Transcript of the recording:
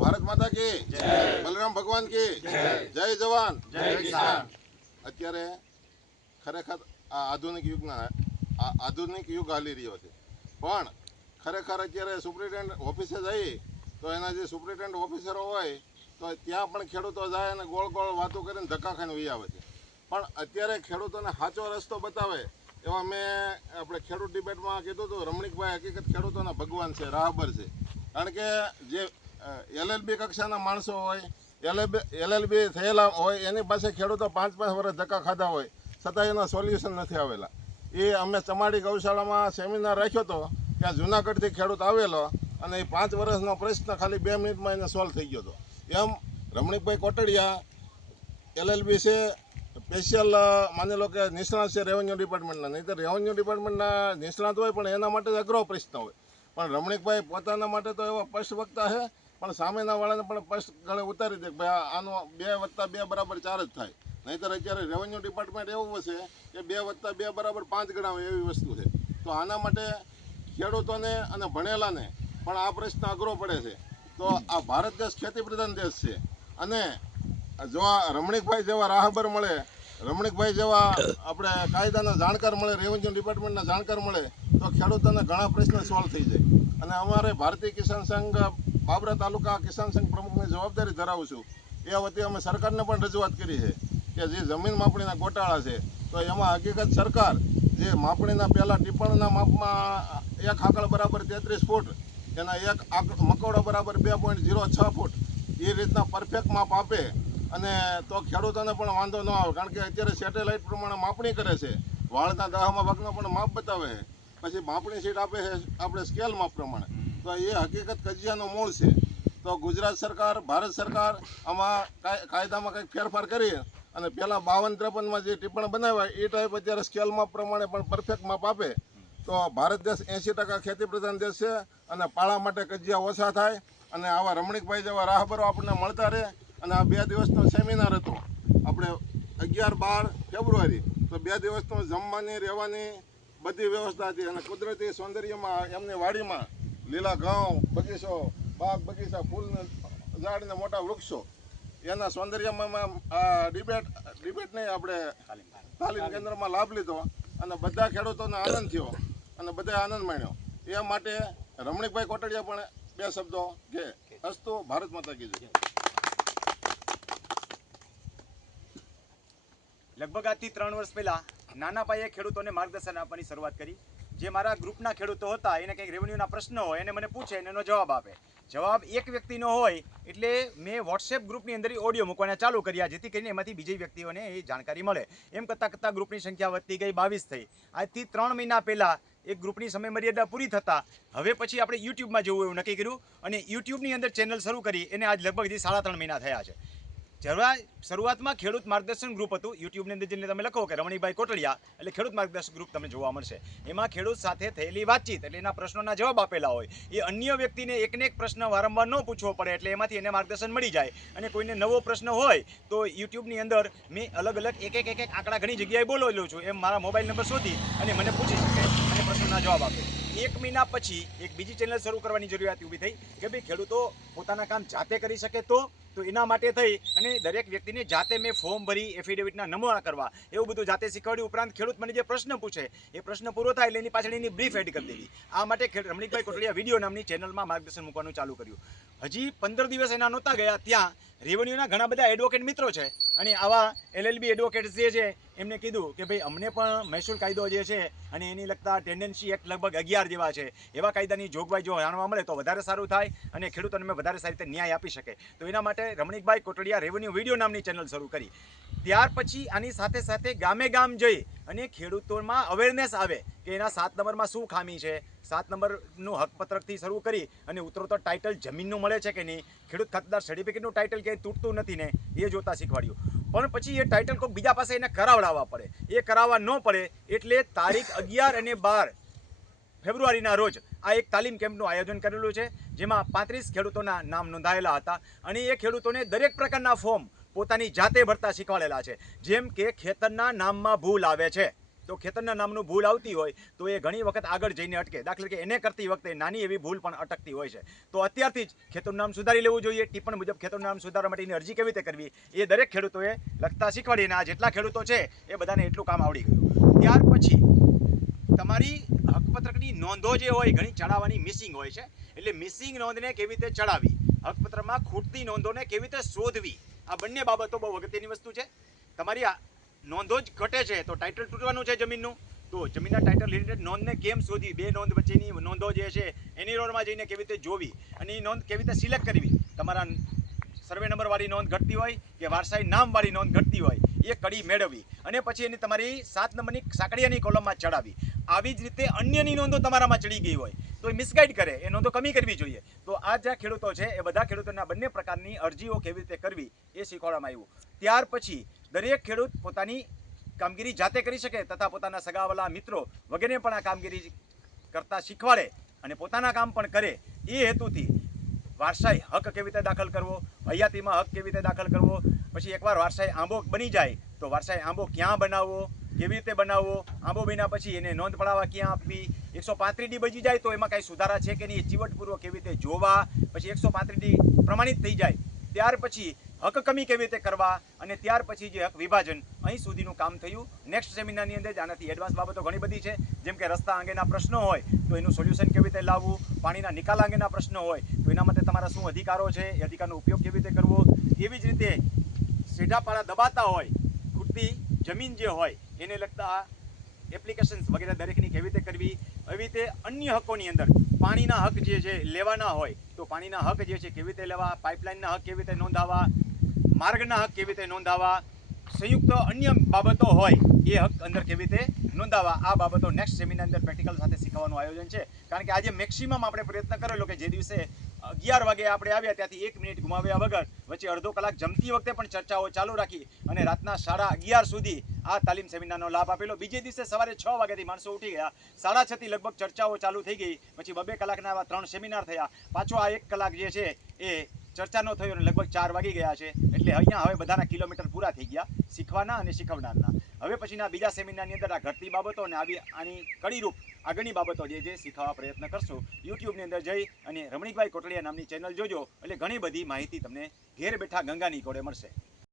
ભારત માતા કી જય, બલરામ ભગવાન કી જય, જય જવાન જય કિસાન। અત્યારે ખરેખર આ આધુનિક યુગ હાલી રહ્યો છે, પણ ખરેખર અત્યારે સુપ્રિન્ટેન્ડન્ટ ઓફિસે જઈ તો એના જે સુપ્રિન્ટેન્ડન્ટ ઓફિસરો હોય તો ત્યાં પણ ખેડૂતો જાય અને ગોળ ગોળ વાતો કરીને ધક્કા ખાઈને વહી આવે છે। પણ અત્યારે ખેડૂતોને સાચો રસ્તો બતાવે એવા મેં આપણે ખેડૂત ડિબેટમાં કીધું હતું, રમણીકભાઈ હકીકત ખેડૂતોના ભગવાન છે, રાહબર છે। કારણ કે જે LLB કક્ષાના માણસો હોય, LLB થયેલા હોય, એની પાસે ખેડૂતો 5-5 વર્ષ ધક્કા ખાધા હોય છતાં એના સોલ્યુશન નથી આવેલા। એ અમે ચમાડી ગૌશાળામાં સેમિનાર રાખ્યો હતો, ત્યાં જૂનાગઢથી ખેડૂત આવેલો અને એ 5 વર્ષનો પ્રશ્ન ખાલી 2 મિનિટમાં એને સોલ્વ થઈ ગયો હતો। એમ રમણીકભાઈ કોટડિયા LLB છે, સ્પેશિયલ માની લો કે નિષ્ણાત છે રેવન્યુ ડિપાર્ટમેન્ટના, નહીં તો રેવન્યુ ડિપાર્ટમેન્ટના નિષ્ણાત હોય પણ એના માટે અઘરો પ્રશ્ન હોય, પણ રમણીકભાઈ પોતાના માટે તો એવા સ્પષ્ટ વક્તા છે, પણ સામેના વાળાને પણ સ્પષ્ટ ગળે ઉતારી દે કે ભાઈ આનો 2 + 2 = 4 જ થાય। નહીંતર અત્યારે રેવન્યુ ડિપાર્ટમેન્ટ એવું છે કે 2 + 2 = 5 ગણાવે એવી વસ્તુ છે। તો આના માટે ખેડૂતોને અને ભણેલાને પણ આ પ્રશ્ન અઘરો પડે છે। તો આ ભારત દેશ ખેતી પ્રધાન દેશ છે, અને જો આ રમણીકભાઈ જેવા રાહબર મળે, રમણીકભાઈ જેવા આપણે કાયદાના જાણકાર મળે, રેવન્યુ ડિપાર્ટમેન્ટના જાણકાર મળે તો ખેડૂતોને ઘણા પ્રશ્ન સોલ્વ થઈ જાય। અને અમારે ભારતીય કિસાન સંઘ બાબરા તાલુકા કિસાન સંઘ પ્રમુખની જવાબદારી ધરાવું છું, એ વતી અમે સરકારને પણ રજૂઆત કરી છે કે જે જમીન માપણીના ગોટાળા છે તો એમાં હકીકત સરકાર જે માપણીના પહેલાં ટિપ્પણના માપમાં 1 આંકળ બરાબર 33 ફૂટ, એના 1 મકોડો બરાબર 2.06 ફૂટ, એ રીતના પરફેક્ટ માપ આપે અને તો ખેડૂતોને પણ વાંધો ન આવે। કારણ કે અત્યારે સેટેલાઇટ પ્રમાણે માપણી કરે છે, વાળના 10મા ભાગનો પણ માપ બતાવે છે, પછી માપણી સીટ આપે છે આપણે સ્કેલ માપ પ્રમાણે। તો એ હકીકત કજિયાનો મૂળ છે। તો ગુજરાત સરકાર, ભારત સરકાર આમાં કાયદામાં કંઈક ફેરફાર કરી અને પહેલાં 52-53માં જે ટિપ્પણ બનાવ્યા એ ટાઈપ અત્યારે સ્કેલ માપ પ્રમાણે પણ પરફેક્ટ માપ આપે તો ભારત દેશ 80% ખેતી પ્રધાન દેશ છે અને પાળા માટે કજિયા ઓછા થાય અને આવા રમણીકભાઈ જેવા રાહબરો આપણને મળતા રહે। અને આ 2 દિવસનો સેમિનાર હતો આપણે 11-12 ફેબ્રુઆરી, તો 2 દિવસનો જમવાની રહેવાની બધી વ્યવસ્થા હતી અને કુદરતી સૌંદર્યમાં એમની વાડીમાં લીલા ઘઉં, બગીચો, બાગ બગીચા, ફૂલના ઝાડ ને મોટા વૃક્ષો, એના સૌંદર્યમાં આ ડિબેટ નહીં આપણે તાલીમ કેન્દ્રમાં લાભ લીધો અને બધા ખેડૂતોને આનંદ થયો અને બધાએ આનંદ માણ્યો। એ માટે રમણીકભાઈ કોટડિયા પણ 2 શબ્દો કે અસ્તુ ભારત માતા કી જય। લગભગ આજથી 3 વર્ષ પહેલા નાના પાયે ખેડૂતોને માર્ગદર્શન આપવાની શરૂઆત કરી। જે મારા ગ્રુપના ખેડૂતો હતા એને કંઈક રેવન્યુના પ્રશ્નો હોય એને મને પૂછે અને એનો જવાબ આપે। જવાબ એક વ્યક્તિનો હોય એટલે મેં વોટ્સએપ ગ્રુપની અંદર ઓડિયો મૂકવાના ચાલુ કર્યા, જેથી કરીને એમાંથી બીજી વ્યક્તિઓને એ જાણકારી મળે। એમ કરતાં ગ્રુપની સંખ્યા વધતી ગઈ, 22 થઈ। આજથી 3 મહિના પહેલાં એક ગ્રુપની સમયમર્યાદા પૂરી થતાં હવે પછી આપણે યુટ્યુબમાં જવું એવું નક્કી કર્યું અને યુટ્યુબની અંદર ચેનલ શરૂ કરી એને આજ લગભગ 3.5 મહિના થયા છે। શરૂઆતમાં ખેડૂત માર્ગદર્શન ગ્રુપ હતું, યુટ્યુબની અંદર જઈને તમે લખો કે રમણીકભાઈ કોટડિયા એટલે ખેડૂત માર્ગદર્શન ગ્રુપ તમને જોવા મળશે। એમાં ખેડૂત સાથે થયેલી વાતચીત એટલે એના પ્રશ્નોના જવાબ આપેલા હોય, એ અન્ય વ્યક્તિને એકને એક પ્રશ્ન વારંવાર ન પૂછવો પડે એટલે એમાંથી એને માર્ગદર્શન મળી જાય। અને કોઈને નવો પ્રશ્ન હોય તો યુટ્યુબની અંદર મેં અલગ એક આંકડા ઘણી જગ્યાએ બોલેલું છું, એમ મારા મોબાઈલ નંબર શોધી અને મને પૂછી શકે અને પ્રશ્નોના જવાબ આપે। 1 મહિના પછી એક બીજી ચેનલ શરૂ કરવાની જરૂરિયાત ઊભી થઈ કે ભાઈ ખેડૂતો પોતાના કામ જાતે કરી શકે તો એના માટે થઈ અને દરેક વ્યક્તિને જાતે મેં ફોર્મ ભરી એફિડેવિટના નમૂના કરવા એવું બધું જાતે શીખવાડ્યું। ઉપરાંત ખેડૂત મને જે પ્રશ્ન પૂછે એ પ્રશ્ન પૂરો થાય એટલે એની પાછળ એની બ્રીફ એડ કરી દેવી। આ માટે રમણીકભાઈ કોટડિયા વિડીયો નામની ચેનલમાં માર્ગદર્શન મૂકવાનું ચાલુ કર્યું। હજી 15 દિવસ એના નહોતા ગયા ત્યાં રેવન્યુના ઘણા બધા એડવોકેટ મિત્રો છે અને આવા LLB એડવોકેટ્સ જે છે એમને કીધું કે ભાઈ અમને પણ મહેસૂલ કાયદો જે છે અને એની લગતા ટેન્ડન્સી એક્ટ લગભગ 11 જેવા છે, એવા કાયદાની જોગવાઈ જો જાણવા મળે તો વધારે સારું થાય અને ખેડૂતોને વધારે સારી રીતે ન્યાય આપી શકે। તો એના માટે રમણીકભાઈ કોટડિયા રેવન્યુ વિડીયો નામની ચેનલ શરૂ કરી। ત્યાર પછી આની સાથે સાથે ગામે ગામ જઈ અને ખેડૂતોમાં અવેરનેસ આવે કે એના 7 નંબરમાં શું ખામી છે, 7 નંબરનું હકપત્રકથી શરૂ કરી અને ઉતરોતર ટાઇટલ જમીનનું મળે છે કે નહીં, ખેડૂત ખાતેદાર સર્ટિફિકેટનું ટાઇટલ ક્યાંય તૂટતું નથી ને એ જોતા શીખવાડ્યું। પણ પછી એ ટાઇટલ કોઈ બીજા પાસે એને કરાવડાવવા પડે, એ કરાવવા ન પડે એટલે તારીખ 11 અને 12 ફેબ્રુઆરીના રોજ આ એક તાલીમ કેમ્પનું આયોજન કરેલું છે, જેમાં 35 ખેડૂતોના નામ નોંધાયેલા હતા અને એ ખેડૂતોને દરેક પ્રકારના ફોર્મ પોતાની જાતે ભરતા શીખવાડેલા છે। જેમ કે ખેતરના નામમાં ભૂલ આવે છે તો ખેતરના નામનું ભૂલ આવતી હોય તો એ ઘણી વખત આગળ જઈને અટકે. દાખલા તરીકે એને કરતી વખતે નાની એવી ભૂલ પણ અટકતી હોય છે. તો અત્યારથી જ ખેતરનું નામ સુધારી લેવું જોઈએ. ટિપ્પણ મુજબ ખેતરનું નામ સુધારવા માટેની અરજી કેવી રીતે કરવી એ દરેક ખેડૂતોએ લખતા શીખવાડીને આ જેટલા ખેડૂતો છે એ બધાને એટલું કામ આવડી ગયું. ત્યાર પછી તમારી હકપત્રકની નોંધો જે હોય ઘણી ચડાવવાની મિસિંગ હોય છે. એટલે મિસિંગ નોંધને કેવી રીતે ચડાવી, હકપત્રમાં ખૂટતી નોંધોને કેવી રીતે શોધવી, આ બંને બાબતો બહુ અગત્યની વસ્તુ છે. તમારી આ નોંધો જ ઘટે છે તો ટાઇટલ તૂટવાનું છે જમીનનું. તો જમીનના ટાઇટલ રિલેટેડ નોંધને કેમ શોધવી, બે નોંધ વચ્ચેની નોંધો જે છે એની રોડમાં જઈને કેવી રીતે જોવી અને એ નોંધ કેવી રીતે સિલેક્ટ કરવી. તમારા સર્વે નંબરવાળી નોંધ ઘટતી હોય કે વારસાઈ નામવાળી નોંધ ઘટતી હોય એ કડી મેળવવી અને પછી એની તમારી 7 નંબરની સાંકળિયાની કોલમમાં ચડાવી. આવી જ રીતે અન્યની નોંધો તમારામાં ચડી ગઈ હોય તો એ મિસગાઈડ કરે, એ નોંધો કમી કરવી જોઈએ. તો આ જે ખેડૂતો છે એ બધા ખેડૂતોના બંને પ્રકારની અરજીઓ કેવી રીતે કરવી એ શીખવાડવામાં આવ્યું. ત્યાર પછી દરેક ખેડૂત પોતાની કામગીરી જાતે કરી શકે તથા પોતાના સગાવાલા મિત્રો વગેરે પણ આ કામગીરી કરતા શીખવાડે અને પોતાના કામ પણ કરે એ હેતુથી વારસાઈ હક કેવી રીતે દાખલ કરવો, હયાતીમાં હક કેવી રીતે દાખલ કરવો, પછી એકવાર વારસાઈ આંબો બની જાય તો વારસાઈ આંબો ક્યાં બનાવવો, કેવી રીતે બનાવવો, આંબો બન્યા પછી એને નોંધ પડાવવા ક્યાં આપવી, 135D બજી જાય તો એમાં કાંઈ સુધારા છે કે નહીં ચીવટપૂર્વક કેવી રીતે જોવા, પછી 135D પ્રમાણિત થઈ જાય ત્યાર પછી હક કમી કેવી રીતે કરવા અને ત્યાર પછી જે હક વિભાજન, અહીં સુધીનું કામ થયું. નેક્સ્ટ સેમિનારની અંદર આનાથી એડવાન્સ બાબતો ઘણી બધી છે, જેમ કે રસ્તા અંગેના પ્રશ્નો હોય તો એનું સોલ્યુશન કેવી રીતે લાવવું, પાણીના નિકાલ અંગેના પ્રશ્નો હોય તો એના માટે તમારા શું અધિકારો છે, એ અધિકારનો ઉપયોગ કેવી રીતે કરવો, એવી જ રીતે સેઢાપાડા દબાતા હોય, ખૂટતી જમીન જે હોય એને લગતા એપ્લિકેશન્સ વગેરે દરેકની કેવી રીતે કરવી. એવી રીતે અન્ય હકોની અંદર પાણીના હક જે છે લેવાના હોય તો પાણીના હક જે છે કેવી રીતે લેવા, પાઇપલાઇનના હક કેવી રીતે નોંધાવા, માર્ગના હક કેવી રીતે નોંધાવા, સંયુક્ત અન્ય બાબતો હોય એ હક અંદર કેવી રીતે નોંધાવા, આ બાબતો નેક્સ્ટ સેમિનાર અંદર પ્રેક્ટિકલ સાથે શીખવાનું આયોજન છે. કારણ કે આજે મેક્સિમમ આપણે પ્રયત્ન કરેલો કે જે દિવસે 11 વાગે આપણે આવ્યા ત્યાંથી 1 મિનિટ ગુમાવ્યા વગર વચ્ચે અડધો કલાક જમતી વખતે પણ ચર્ચાઓ ચાલુ રાખી અને રાતના 11:30 સુધી આ તાલીમ સેમિનારનો લાભ આપેલો. બીજે દિવસે સવારે 6 વાગ્યાથી માણસો ઉઠી ગયા, 6:30 થી લગભગ ચર્ચાઓ ચાલુ થઈ ગઈ, પછી 2 કલાકના આવા 3 સેમિનાર થયા, પાછો આ 1 કલાક જે છે એ ચર્ચાનો થયો અને લગભગ 4 વાગી ગયા છે. એટલે અહીંયા હવે બધાના કિલોમીટર પૂરા થઈ ગયા શીખવાના અને શીખવનારના. હવે પછીના બીજા સેમિનારની અંદર આ ઘટતી બાબતો અને આની કડીરૂપ આગળની બાબતો જે શીખવવા પ્રયત્ન કરશું. યુટ્યુબની અંદર જઈ અને રમણીકભાઈ કોટડિયા નામની ચેનલ જોજો એટલે ઘણી બધી માહિતી તમને ઘેર બેઠા ગંગાની કોડે મળશે.